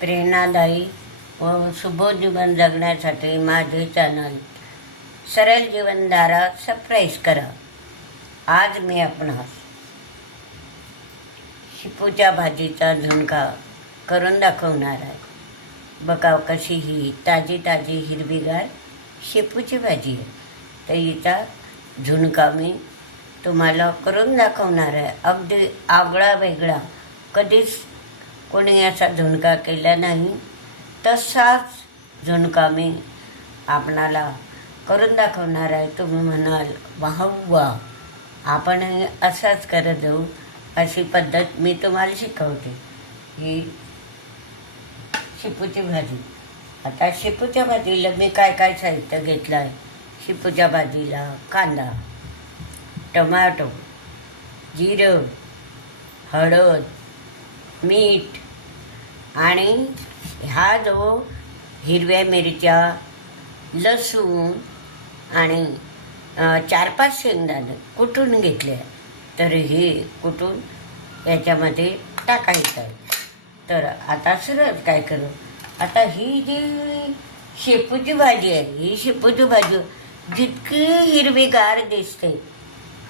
प्रेरणादायी व सुबोध जीवन जगण्यासाठी माझे चॅनल सरळ जीवनधारा सरप्राईज करा. आज मी आपणास शिपूच्या भाजीचा झुणका करून दाखवणार आहे. बघा कशी ही ताजी ताजी हिरवीगार शेपूची भाजी आहे. तर हिचा झुणका मी तुम्हाला करून दाखवणार आहे. अगदी आगळा वेगळा कधीच कोणी असा झुणका केला नाही तसाच झुणका मी आपणाला करून दाखवणार आहे. तुम्ही म्हणाल वाहवा आपण असाच करत जाऊ अशी पद्धत मी तुम्हाला शिकवते. ही शिपूची भाजी. आता शिपूच्या भाजीला मी काय काय साहित्य घेतलं आहे? शिपूच्या भाजीला कांदा टमाटो जिरं हळद मीठ आणि हा जो हिरव्या मिरच्या लसूण आणि चार पाच शेंगदाणे कुटून घेतले तर हे कुटून याच्यामध्ये टाकायचं आहे. तर आता सरळ काय करू? आता ही जी शेपूची भाजी आहे ही शेपूची भाजी जितकी हिरवीगार दिसते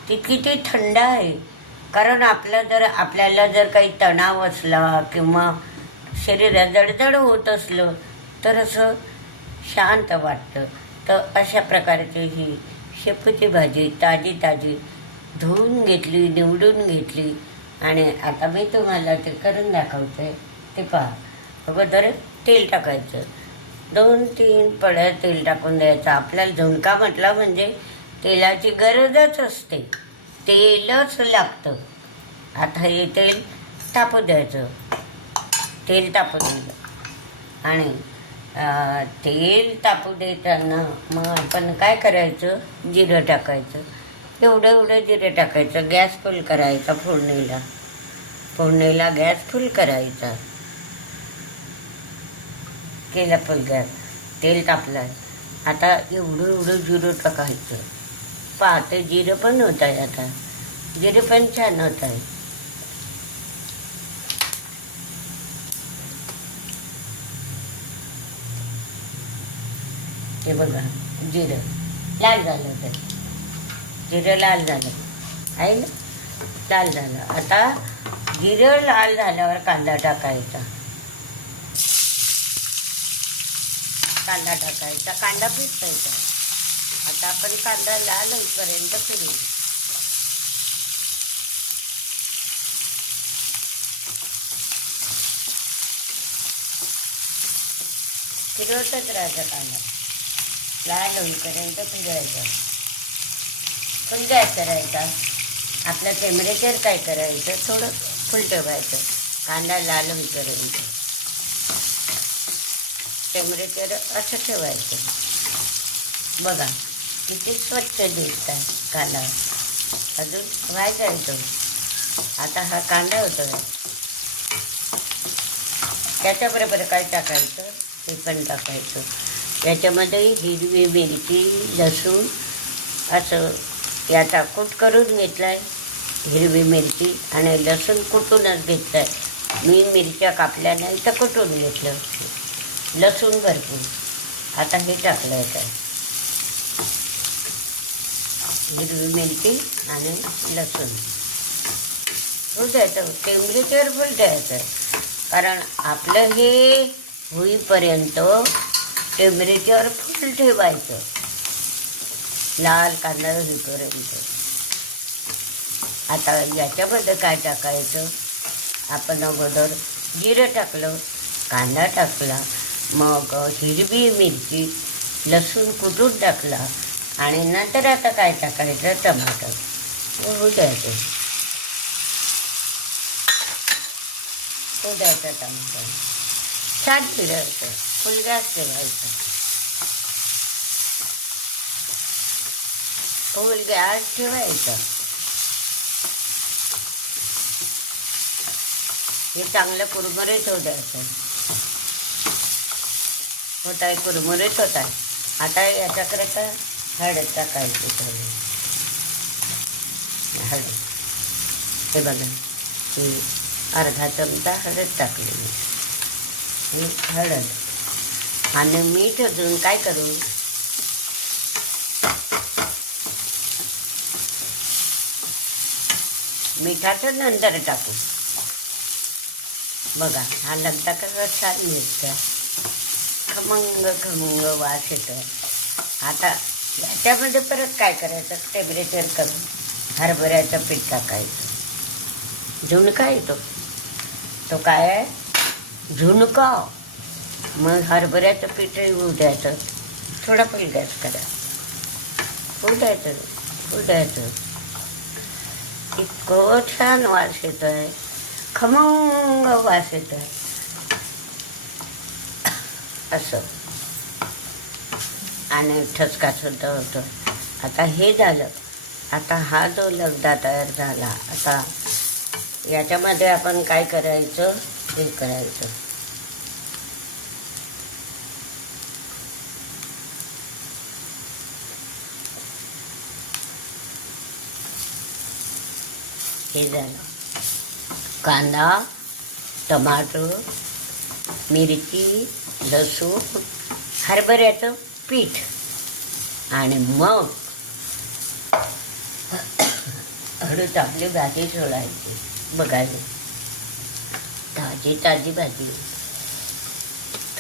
तितकी ती थंड आहे. कारण आपलं जर आपल्याला जर काही तणाव असला किंवा शरीरात जडजड होत असलं तर असं शांत वाटतं. तर अशा प्रकारची ही शेपूची भाजी ताजी ताजी धुवून घेतली निवडून घेतली. आणि आता मी तुम्हाला ते करून दाखवते. ते पहा. अगोदर तेल टाकायचं. दोन तीन पळ्या तेल टाकून द्यायचं. आपल्याला झुणका म्हटला म्हणजे तेलाची गरजच असते. तेलच लागतं. आता हे तेल तापू द्यायचं. तेल तापू द्यायचं. आणि तेल तापू देताना मग आपण काय करायचं? जिरं टाकायचं. एवढं एवढं जिरं टाकायचं. गॅस फुल करायचा फोडणीला. फोडणीला गॅस फुल करायचा. केला फुल गॅस. तेल तापलं. आता एवढं एवढं जिरं टाकायचं. पाहते. जिरं पण होत आहे आता. जिरं पण छान होत आहे. हे बघा जिरं. लाल झालं होतं. जिरं लाल झालं. आहे ना? लाल झालं. आता जिरं लाल झाल्यावर कांदा टाकायचा. कांदा टाकायचा. कांदा पिसायचा आता आपण कांदा लाल होईपर्यंत फिरू फिरवतच राहायचा कांदा. लाल होईपर्यंत फिरवायचा. फुल गॅस करायचा. आपल्या टेम्परेचर काय करायचं? थोडं फुल ठेवायचं कांदा लाल होईपर्यंत. टेम्परेचर असं ठेवायचं. बघा. किती स्वच्छ दिसत आहे कांदा अजून व्हायचा आहे तो आता हा कांदा होतो त्याच्याबरोबर काय टाकायचं? ते पण टाकायचं. याच्यामध्ये हिरवी मिरची लसूण असं याचा कूट करून घेतला आहे हिरवी मिरची आणि लसूण कुटूनच घेतलं आहे मी मिरच्या कापल्या नाही तर कुटून घेतलं. लसूण भरपूर. आता हे टाकलं आहे हिरवी मिरची आणि लसूण. फुल द्यायचं टेम्परेचर फुल द्यायचं कारण आपलं हे होईपर्यंत टेम्परेचर फुल ठेवायचं. लाल कांदा होईपर्यंत. आता याच्यामध्ये काय टाकायचं? आपण अगोदर जिरं टाकलं कांदा टाकला मग हिरवी मिरची लसूण कुटून टाकला? आणि नंतर आता काय टाकायचं? टमाटर. होऊ द्यायचं होऊ द्यायचं टमाटर. छान फिरायचं फुल गॅस ठेवायचं. फुल गॅस ठेवायचं. हे चांगलं कुरमुरीत होऊ द्यायचं होत आहे कुरमुरीत होत आहे. आता याच्याकडे तर हळद टाकायची थोडी हळद हे बघा ही अर्धा चमचा हळद टाकली मी हळद. आणि मीठ अजून काय करू? मिठाचं नंतर टाकू. बघा हा लगदा कसा छान मिळतं खमंग खमंग वास येतो आता त्यामध्ये परत काय करायचं? टेम्परेचर कमी हरभऱ्याचं पीठ टाकायचं. झुणका येतो. तो काय? झुणका. मग हरभऱ्याचं पीठही येऊ द्यायचं. थोडा पण गॅस करा. होऊ द्यायचं. इतकं छान वास येत आहे खमंग वास येत आहे असं. आणि ठसका सुद्धा होतो. आता हे झालं. आता हा जो लगदा तयार झाला आता याच्यामध्ये आपण काय करायचं? हे करायचं. हे झालं. कांदा टमाटर मिरची लसूण हरभऱ्याचं पीठ. आणि मग हळद आपली भाजी सोडायची. बघायला ताजी ताजी भाजी.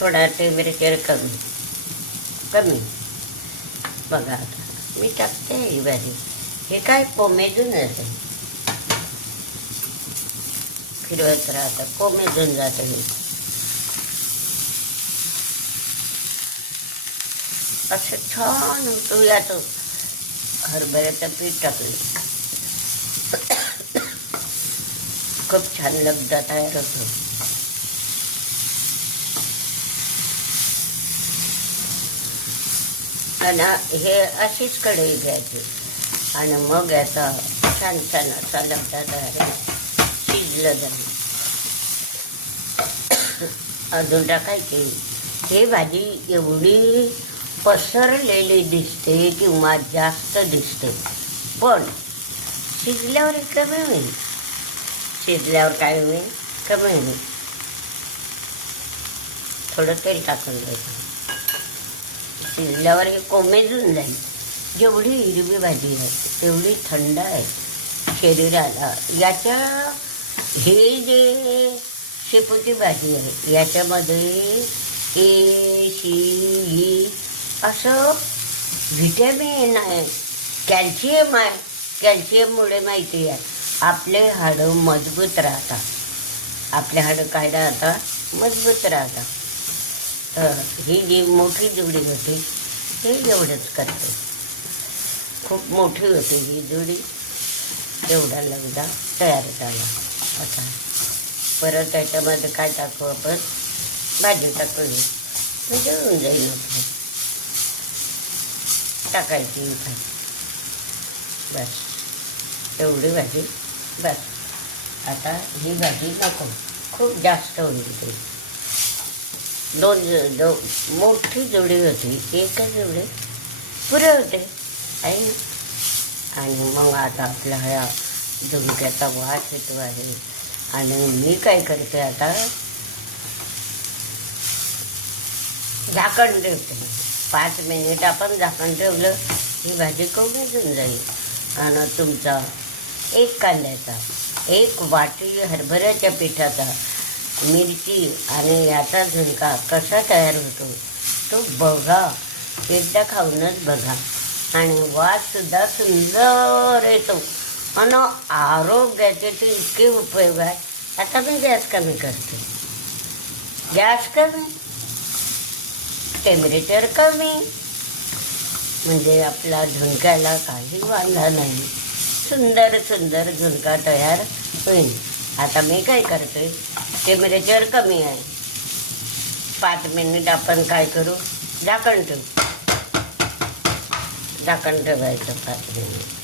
थोडा टेम्परेचर कमी. कमी. बघा आता. मी टाकते ही भाजी. हे काय कोमेजून जाते फिरवत राहतं. कोमेजून जातं हे. असं छान होतो याचं हरभऱ्याचं पीठ टाकलं. खूप छान लगदा तयार होतो. आणि हे अशीच कढई घ्यायची. आणि मग याचा छान छान असा लगदा तयार शिजलं जाईल. अजून टाकायची. ही भाजी एवढी पसरलेली दिसते किंवा जास्त दिसते. पण शिजल्यावर कमी होईल शिजल्यावर काय होईल? कमी होईल थोडं तेल टाकून द्यायचं शिजल्यावर हे कोमेजून जाईल. जेवढी हिरवी भाजी आहे तेवढी थंड आहे शरीराला. याच्या हे जे शेपूची भाजी आहे याच्यामध्ये ए सी ई असं व्हिटॅमिन आहे. कॅल्शियम आहे. कॅल्शियममुळे माहिती आहे. आपले हाडं मजबूत राहतात. आपले हाडं काय राहतात? मजबूत राहतात. तर ही जी मोठी जुडी होती हे एवढंच करते. खूप मोठी होती ही जुडी. एवढा लगदा तयार झाला. आता परत त्याच्यामध्ये काय टाकू आपण? भाजी टाकू म्हणजे होऊन जाईल आपलं. टाकायची भाजी बस. एवढी भाजी. बस. आता ही भाजी नको. खूप जास्त होईल ती. दोन ज- दो मोठी जोडी होती एकच जोडी पुरे होते. आहे ना आणि मग आता आपला ह्या झुमक्याचा वास येतो आहे. आणि मी काय करते आता? झाकण देते. पाच मिनिट आपण झाकण ठेवलं ही भाजी कोमेजून जाईल. आणि तुमचा एक कांद्याचा एक वाटी हरभऱ्याच्या पिठाचा मिरची आणि याचा झुणका कसा तयार होतो तो बघा. एकदा खाऊनच बघा. आणि वास सुद्धा सुंदर येतो. आणि आरोग्याचे तर इतके उपयोग आहे आता मी गॅस कमी करते. गॅस कमी? टेम्परेचर कमी. म्हणजे आपला झुणक्याला काही वांधा नाही. सुंदर सुंदर झुणका तयार होईल. आता मी काय करते टेम्परेचर कमी आहे. पाच मिनिट आपण काय करू? झाकण ठेवू. झाकण ठेवायचं पाच मिनिट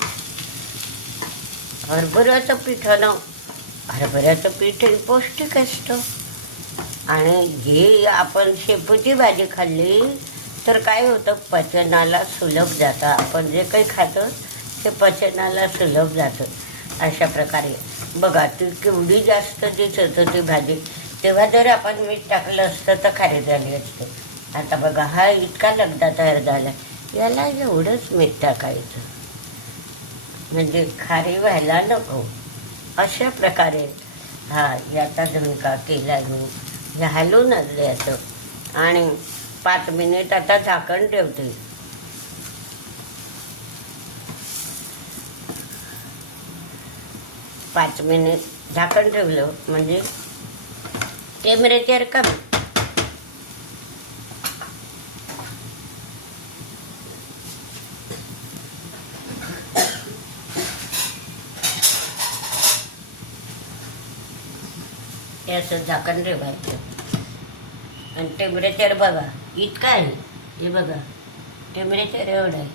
हरभऱ्याचं पिठानं हरभऱ्याचं पीठ हे पौष्टिक असतं. आणि जे आपण शेपूची भाजी खाल्ली तर काय होतं पचनाला सुलभ जातं. आपण जे काही खातो ते पचनाला सुलभ जातं. अशा प्रकारे. बघा ती केवढी जास्त दिसत होती भाजी. तेव्हा जर आपण मीठ टाकलं असतं तर खारी झाली असते. आता बघा हा इतका लगदा तयार झाला. याला एवढंच मीठ टाकायचं. म्हणजे खारी व्हायला नको. अशा प्रकारे. हा याचा झुणका केला मी. घालूनच द्यायचं आणि पाच मिनिट आता झाकण ठेवते. पाच मिनिट झाकण ठेवलं म्हणजे टेम्परेचर कमी. असं झाकण ठेवायचं. आणि टेम्परेचर बघा इतकं आहे. हे बघा टेम्परेचर एवढं आहे.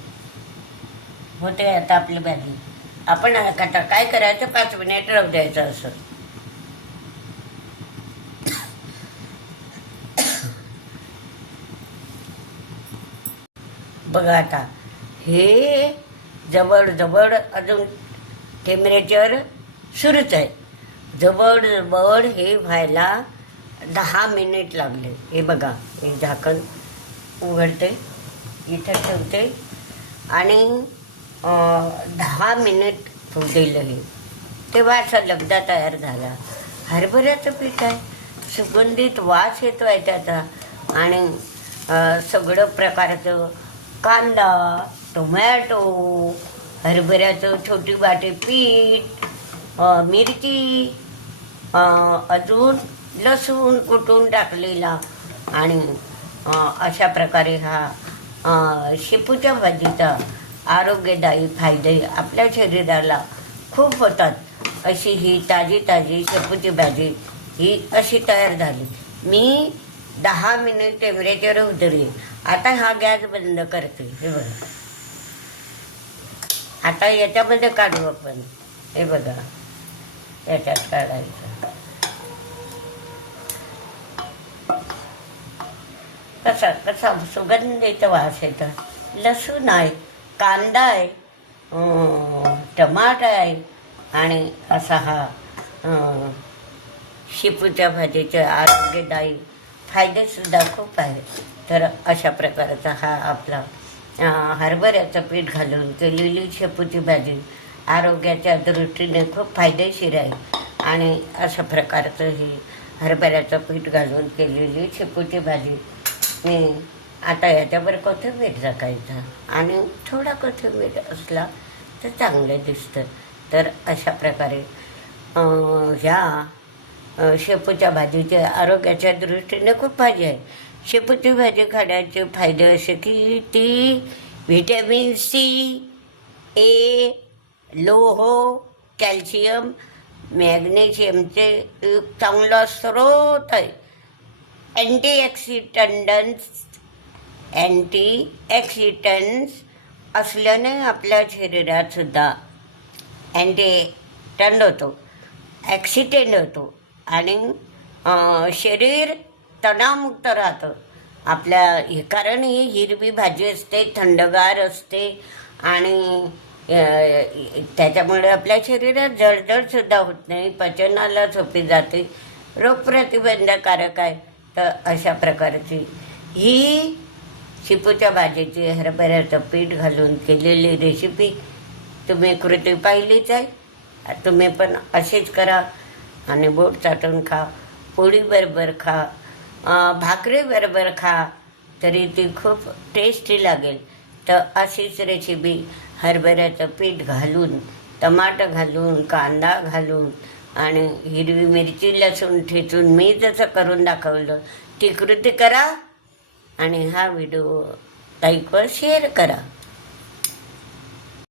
होते आता आपली भाजी आपण आता काय करायचं? पाच मिनिट राहू द्यायचं असं. बघा आता हे जवळजवळ अजून टेम्परेचर सुरूच आहे. जवळजवळ हे व्हायला दहा मिनिट लागले. हे बघा हे झाकण उघडते इथं ठेवते आणि दहा मिनिट होऊ दिलं हे. तेव्हा असा लगदा तयार झाला. हरभऱ्याचं पीठ आहे. सुगंधित वास येतो आहे त्याचा आणि सगळं प्रकारचं कांदा टोमॅटो हरभऱ्याचं छोटी वाटे पीठ मिरची अजून लसूण कुटून टाकलेला आणि अशा प्रकारे हा शेपूच्या भाजीचा आरोग्यदायी फायदे आपल्या शरीराला खूप होतात. अशी ही ताजी ताजी शेपूची भाजी ही अशी तयार झाली. मी दहा मिनिट टेम्परेचर उतरली आता हा गॅस बंद करते. हे बघा. आता याच्यामध्ये काढू आपण. हे बघा. याच्यात काढायचं. कसा कसा सुगंधित वास येतं लसूण आहे कांदा आहे टमाटा आहे आणि असा हा शेपूच्या भाजीचे आरोग्यदायी फायदेसुद्धा खूप आहेत तर अशा प्रकारचा हा आपला हरभऱ्याचं पीठ घालून केलेली शेपूची भाजी आरोग्याच्या दृष्टीने खूप फायदेशीर आहे. आणि अशा प्रकारचं ही हरभऱ्याचं पीठ घालून केलेली शेपूची भाजी मी आता याच्यावर कोथिंबीर टाकायचा. आणि थोडा कोथिंबीर असला तर चांगलं दिसतं. तर अशा प्रकारे ह्या शेपूच्या भाजीचे आरोग्याच्या दृष्टीने खूप भाजी आहे. शेपूची भाजी खाण्याचे फायदे असे की ती व्हिटॅमिन सी ए लोह कॅल्शियम मॅग्नेशियमचे एक चांगला स्रोत आहे. अँटीऑक्सिडंट्स अँटीऑक्सिडंट्स असल्याने आपल्या शरीरातसुद्धा अँटीटंड होतो ॲक्सिडेंट होतो आणि शरीर तणावमुक्त राहतं. आपल्या कारण ही हिरवी भाजी असते थंडगार असते आणि त्याच्यामुळे आपल्या शरीरात जळजळसुद्धा होत नाही पचनाला सोपी जाते. रोगप्रतिबंधकारक आहे. तर अशा प्रकारची ही शिपूच्या भाजीची हरभऱ्याचं पीठ घालून केलेली रेसिपी तुम्ही कृती पाहिलीच आहे. तुम्ही पण अशीच करा आणि बोट चाटून खा पोळीबरोबर खा भाकरीबरोबर खा तरी ती खूप टेस्टी लागेल. तर अशीच रेसिपी हरभऱ्याचं पीठ घालून टमाटर घालून कांदा घालून आणि हिरवी मिरची लसूण ठेचून मी जसं करून दाखवलं ती कृती करा आणि हा व्हिडिओ लाईक व शेअर करा.